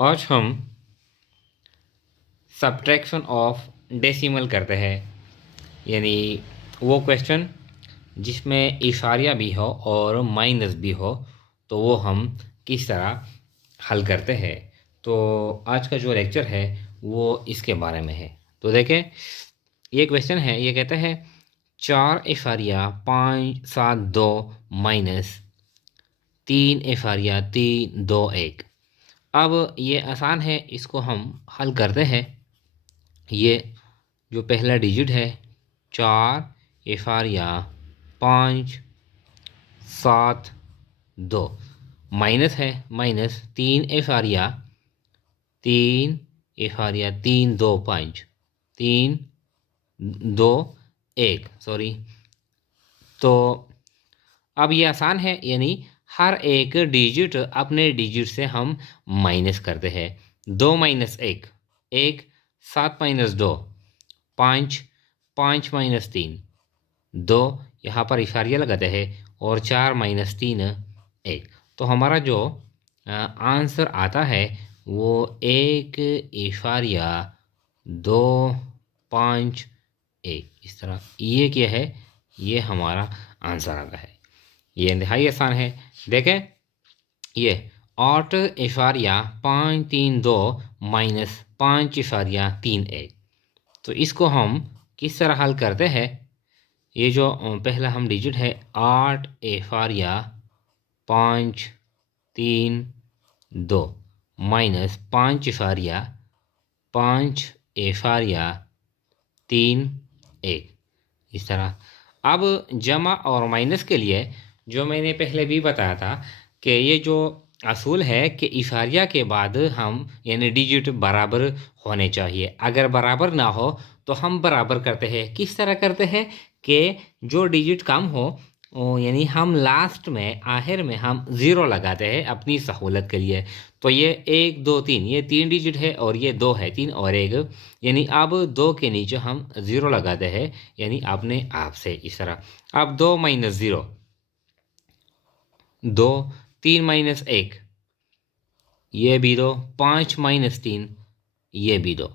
आज हम subtraction of decimal करते हैं, यानी वो क्वेश्चन जिसमें इशारिया भी हो और माइनस भी हो, तो वो हम किस तरह हल करते हैं। तो आज का जो लेक्चर है वो इसके बारे में है। तो देखें, ये क्वेश्चन है, ये कहते हैं 4.572 माइनस 3.321। अब ये आसान है, इसको हम हल करते हैं। ये जो पहला डिजिट है 4.572 माइनस है माइनस 3.325 321 सॉरी। तो अब ये आसान है, यानी हर एक डिजिट अपने डिजिट से हम माइनस करते हैं। 2 माइनस 1 1, 7 माइनस 2 5, 5 माइनस 3 2, यहाँ पर इशारिया लगाते हैं, और 4 माइनस 3 1। तो हमारा जो आंसर आता है वो 1.251 इस तरह। ये क्या है, ये हमारा आंसर आता है। ये इंतहाई आसान है। देखें, ये 8.532 माइनस 5.31। तो इसको हम किस तरह हल करते हैं। ये जो पहला हम डिजिट है 8.532 माइनस 5.531 इस तरह। अब जमा और माइनस के लिए जो मैंने पहले भी बताया था कि ये जो असूल है कि इशारिया के बाद हम यानी डिजिट बराबर होने चाहिए। अगर बराबर ना हो तो हम बराबर करते हैं। किस तरह करते हैं कि जो डिजिट कम हो यानी हम लास्ट में आखिर में हम ज़ीरो लगाते हैं अपनी सहूलत के लिए। तो ये 1 2 3 ये 3 डिजिट है और ये 2 है, 3 और 1, यानी अब 2 के नीचे हम ज़ीरो लगाते हैं, यानी अपने आप से इस तरह। अब 2 माइनस 0 2, 3 माइनस 1 ये भी 2, 5 माइनस 3 ये भी 2।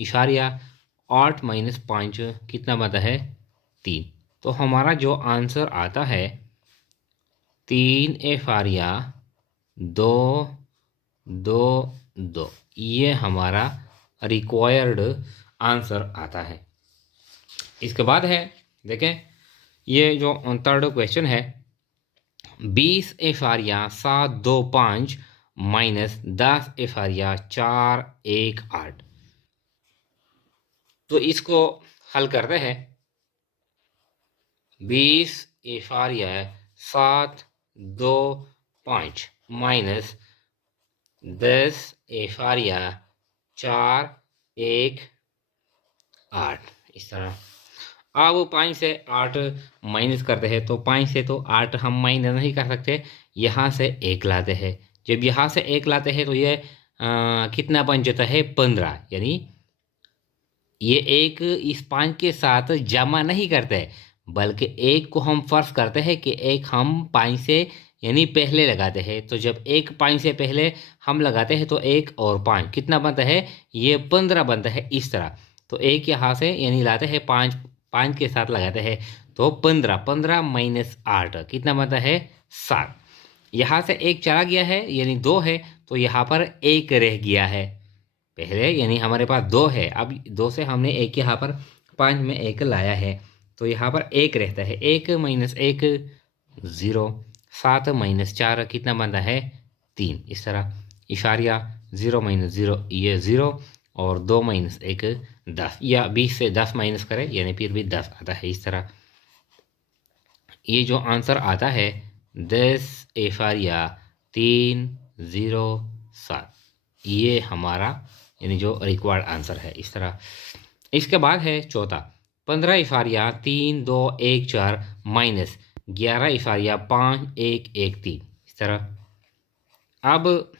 इशारिया 8 माइनस 5 कितना बनता है 3। तो हमारा जो आंसर आता है 3.222 ये हमारा रिक्वायर्ड आंसर आता है। इसके बाद है, देखें, ये जो थर्ड क्वेश्चन है 20.725 माइनस 10.418। तो इसको हल करते हैं। 20.725 माइनस 10.418 इस तरह। अब 5 से 8 माइनस करते हैं, तो 5 से तो 8 हम माइनस नहीं कर सकते, यहाँ से 1 लाते हैं। जब यहाँ से 1 लाते हैं तो ये कितना बन जाता है 15, यानी ये 1 इस 5 के साथ जमा नहीं करते, बल्कि 1 को हम फर्ज करते हैं कि 1 हम 5 से यानी पहले लगाते हैं। तो जब 1 5 से पहले हम लगाते हैं तो 1 और 5 कितना बनता है, ये 15 बनता है इस तरह। तो 1 यहाँ से यानी लाते हैं 5 5 के साथ लगाते हैं, तो 15 15 माइनस 8 कितना बनता है 7। यहाँ से 1 चला गया है यानी 2 है, तो यहाँ पर 1 रह गया है पहले, यानी हमारे पास 2 है। अब 2 से हमने 1 यहाँ पर 5 में 1 लाया है, तो यहाँ पर 1 रहता है। 1 माइनस 1 0, 7 माइनस 4 कितना बनता है 3 इस तरह। इशारिया 0 माइनस 0 ये 0, और 2 माइनस 1 10, या 20 से 10 माइनस करें यानी फिर भी 10 आता है इस तरह। ये जो आंसर आता है 10.307 ये हमारा यानी जो रिक्वायर्ड आंसर है इस तरह। इसके बाद है चौथा 15.3214 माइनस 11.5113 इस तरह। अब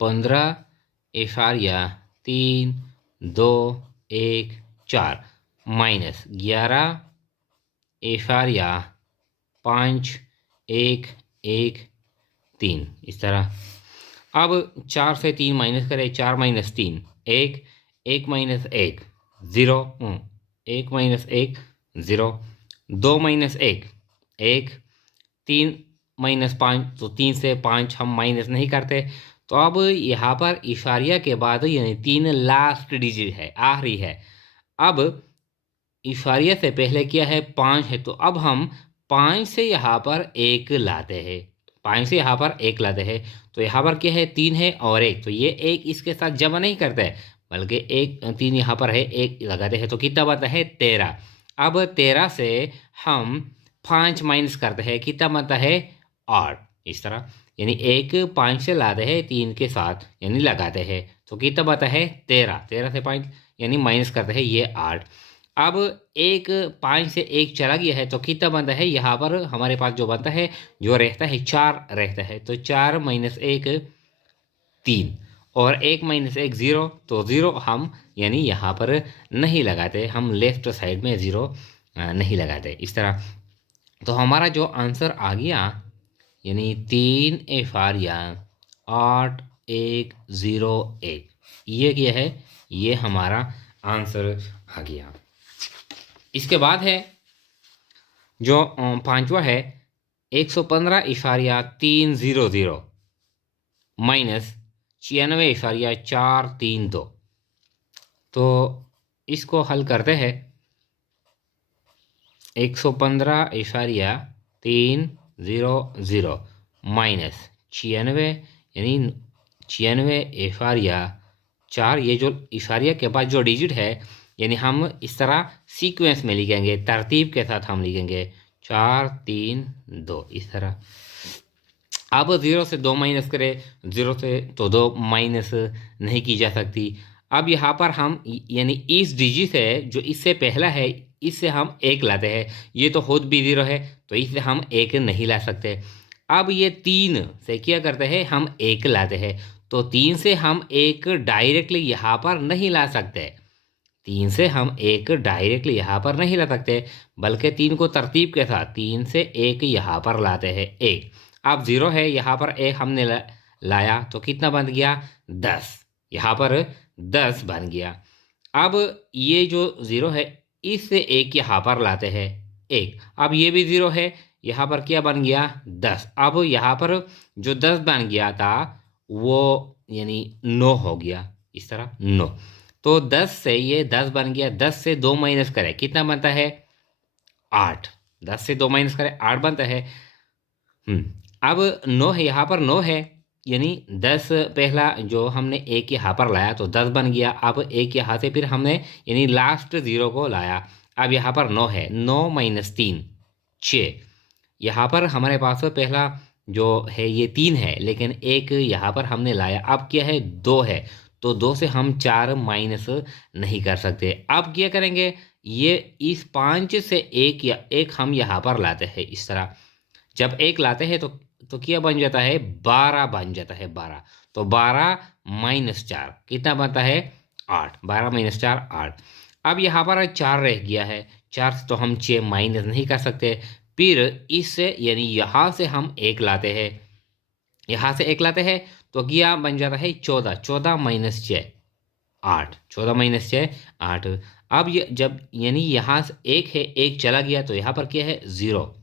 15.3214 माइनस 11.5113 इस तरह। अब 4 से 3 माइनस करें, 4 minus 3 1, 1 minus 1 0, 1 minus 1 0, 2 minus 1 1, 3 minus 5, तो 3 से 5 हम माइनस नहीं करते। तो अब यहाँ पर इशारिया के बाद यानी 3 लास्ट डिजिट है, आखिरी है। अब इशारिया से पहले क्या है, 5 है, तो अब हम 5 से यहाँ पर 1 लाते हैं, 5 से यहाँ पर 1 लाते हैं। तो यहाँ पर क्या है, 3 है और 1, तो ये 1 इसके साथ जमा नहीं करते हैं, बल्कि 1 3 यहाँ पर है, 1 लगाते हैं, तो कितना बनता है 13। अब 13 से हम 5 माइनस करते हैं, कितना बनता है 8। इस तरह यानी 1 5 से लाते हैं 3 के साथ यानी लगाते हैं, तो कितना बनता है 13। 13 से 5 यानी माइनस करते हैं, ये 8। अब 1 5 से 1 चला गया है, तो कितना बनता है यहाँ पर हमारे पास जो बनता है, जो रहता है 4 रहता है, तो 4 माइनस 1 3, और 1 माइनस 1 0, तो 0 हम यानी यहाँ पर नहीं लगाते, हम लेफ्ट साइड में 0 नहीं लगाते। इस तरह तो हमारा जो आंसर आ गया यानी 3 8 1 0 1, ये क्या है, ये हमारा आंसर आ गया। इसके बाद है जो पांचवा है 115.300 माइनस 96.432। तो इसको हल करते हैं। 115.300 माइनस 96 यानी 96.4, ये जो इशारिया के बाद जो डिजिट है यानी हम इस तरह सीक्वेंस में लिखेंगे, तरतीब के साथ हम लिखेंगे 4 3 2 इस तरह। अब 0 से 2 माइनस करें, 0 से तो 2 माइनस नहीं की जा सकती। अब यहाँ पर हम यानी इस डिजिट से जो इससे पहला है, इससे हम 1 लाते हैं, ये तो खुद भी 0 है, तो इससे हम 1 नहीं ला सकते। अब ये 3 से क्या करते हैं, हम 1 लाते हैं, तो 3 से हम 1 डायरेक्टली यहाँ पर नहीं ला सकते। 3 से हम 1 डायरेक्टली यहाँ पर नहीं ला सकते, बल्कि 3 को तरतीब के साथ 3 से 1 यहाँ पर लाते हैं 1। अब 0 है, यहाँ पर 1 हमने लाया, तो कितना बन गया 10, यहाँ पर 10 बन गया। अब ये जो 0 है, इससे 1 यहाँ पर लाते हैं 1, अब ये भी 0 है, यहाँ पर क्या बन गया 10। अब यहाँ पर जो 10 बन गया था वो यानी 9 हो गया, इस तरह 9। तो 10 से ये 10 बन गया, 10 से 2 माइनस करें, कितना बनता है 8। 10 से 2 माइनस करें 8 बनता है। अब 9 है, यहाँ पर 9 है, यानी 10 पहला जो हमने 1 यहाँ पर लाया तो 10 बन गया। अब 1 यहाँ से फिर हमने यानी लास्ट 0 को लाया, अब यहाँ पर 9 है, 9 माइनस 3 6। यहाँ पर हमारे पास पहला जो है ये 3 है, लेकिन 1 यहाँ पर हमने लाया, अब क्या है 2 है, तो 2 से हम 4 माइनस नहीं कर सकते। अब क्या करेंगे, ये इस 5 से 1 या 1 हम यहाँ पर लाते हैं, इस तरह जब 1 लाते हैं तो क्या बन जाता है 12 बन जाता है 12। तो 12 माइनस 4 कितना बनता है 8, 12 माइनस 4 8। अब यहाँ पर 4 रह गया है, 4 से तो हम 6 माइनस नहीं कर सकते, फिर इससे यानी यहाँ से हम 1 लाते हैं, यहाँ से 1 लाते हैं, तो क्या बन जाता है 14, 14 माइनस 6 8, 14 माइनस 6 8। अब ये जब यानी यहाँ से 1 है, 1 चला गया, तो यहाँ पर क्या है 0,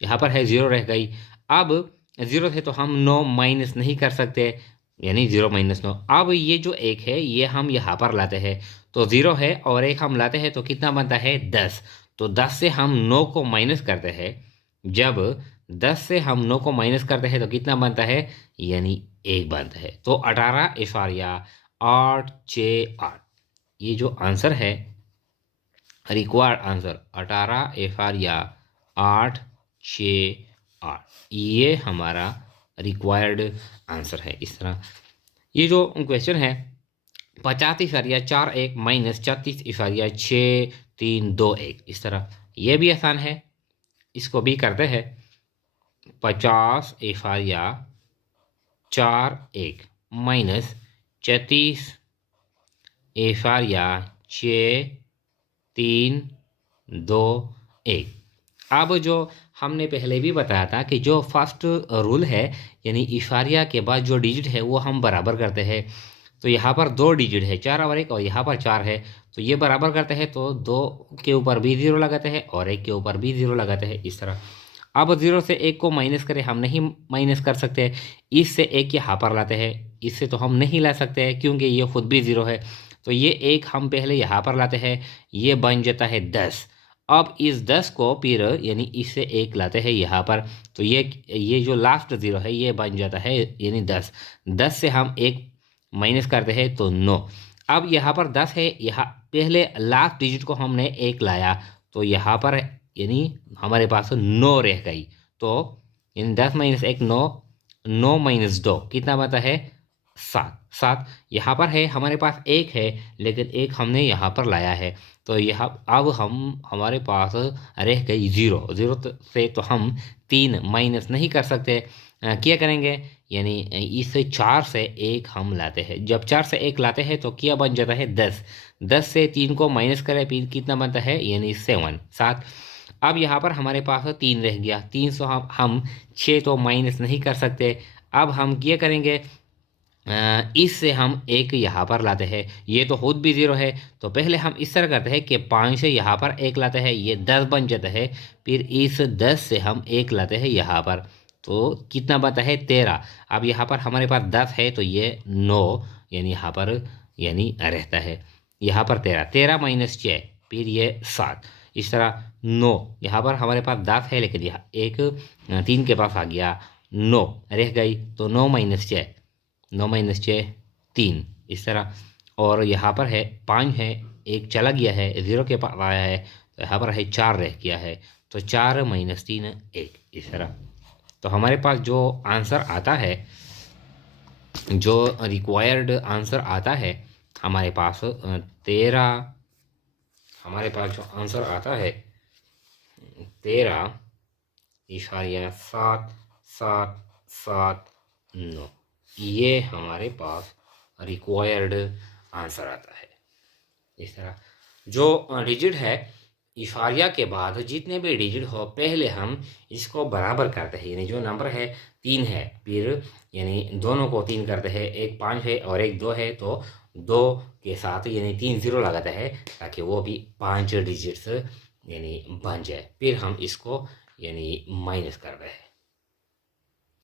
यहाँ पर है 0 रह गई। अब 0 थे तो हम 9 माइनस नहीं कर सकते, यानी 0 माइनस 9। अब ये जो 1 है ये हम यहाँ पर लाते हैं, तो 0 है और 1 हम लाते हैं, तो कितना बनता है 10। तो 10 से हम 9 को माइनस करते हैं, जब 10 से हम 9 को माइनस करते हैं तो कितना बनता है यानी 1 बनता है। तो 18.868 ये जो आंसर है रिक्वायर्ड आंसर 18.868 ये हमारा रिक्वायर्ड आंसर है। इस तरह ये जो क्वेश्चन है 50.41 माइनस 34.6321, इस तरह ये भी आसान है, इसको भी करते हैं। 50.41 माइनस 34.6321, अब जो हमने पहले भी बताया था कि जो फर्स्ट रूल है, यानी इशारिया के बाद जो डिजिट है वो हम बराबर करते हैं। तो यहाँ पर 2 डिजिट है, 4 और 1, और यहाँ पर 4 है, तो ये बराबर करते हैं तो 2 के ऊपर भी 0 लगाते हैं और 1 के ऊपर भी 0 लगाते हैं, इस तरह। अब 0 से 1 को माइनस करें, हम नहीं माइनस कर सकते, इससे 1 यहाँ पर लाते हैं, इससे तो हम नहीं ला सकते हैं क्योंकि ये खुद भी 0 है। तो ये 1 हम पहले यहाँ पर लाते हैं, ये बन जाता है 10। अब इस 10 को फिर यानी इससे 1 लाते हैं यहाँ पर, तो ये जो लास्ट 0 है ये बन जाता है यानी 10। 10 से हम 1 माइनस करते हैं तो 9। अब यहाँ पर 10 है, यहाँ पहले लास्ट डिजिट को हमने 1 लाया, तो यहाँ पर यानी हमारे पास 9 रह गई। तो यानी 10 माइनस 1 9, 9 माइनस 2 कितना बनता है 7। 7 यहाँ पर है, हमारे पास 1 है लेकिन 1 हमने यहाँ पर लाया है, तो यह अब हमारे पास रह गई 0। 0 से तो हम 3 माइनस नहीं कर सकते, क्या करेंगे, यानी इस 4 से 1 हम लाते हैं। जब 4 से 1 लाते हैं तो क्या बन जाता है 10। 10 से 3 को माइनस करें फिर कितना बनता है यानी 7। अब यहाँ पर हमारे पास 3 रह गया, 3 से हम 6 तो माइनस नहीं कर सकते। अब हम क्या करेंगे, इससे हम 1 यहाँ पर लाते हैं, ये तो खुद भी 0 है, तो पहले हम इस तरह करते हैं कि 5 से यहाँ पर 1 लाते हैं, ये 10 बन जाता है, फिर इस 10 से हम 1 लाते हैं यहाँ पर, तो कितना बनता है 13। अब यहाँ पर हमारे पास 10 है तो ये 9 यानी यहाँ पर यानी रहता है, यहाँ पर 13, 13 माइनस 6 फिर ये 7, इस तरह 9। यहाँ पर हमारे पास 10 है लेकिन यहाँ एक 3 के पास आ गया, 9 रह गई, तो 9 माइनस 6, 9 माइनस 6 3, इस तरह। और यहाँ पर है 5 है, 1 चला गया है, 0 के पास आया है, तो यहाँ पर है 4 रह गया है, तो 4 माइनस 3 1, इस तरह। तो हमारे पास जो आंसर आता है, जो रिक्वायर्ड आंसर आता है हमारे पास 13, हमारे पास जो आंसर आता है 13.777 9, ये हमारे पास रिक्वायर्ड आंसर आता है। इस तरह जो डिजिट है इशारिया के बाद जितने भी डिजिट हो पहले हम इसको बराबर करते हैं, यानी जो नंबर है 3 है फिर यानी दोनों को 3 करते हैं, एक 5 है और एक 2 है, तो 2 के साथ यानी 3 0 लगाते हैं ताकि वो भी 5 डिजिट्स यानी बन जाए, फिर हम इसको यानी माइनस कर रहे हैं।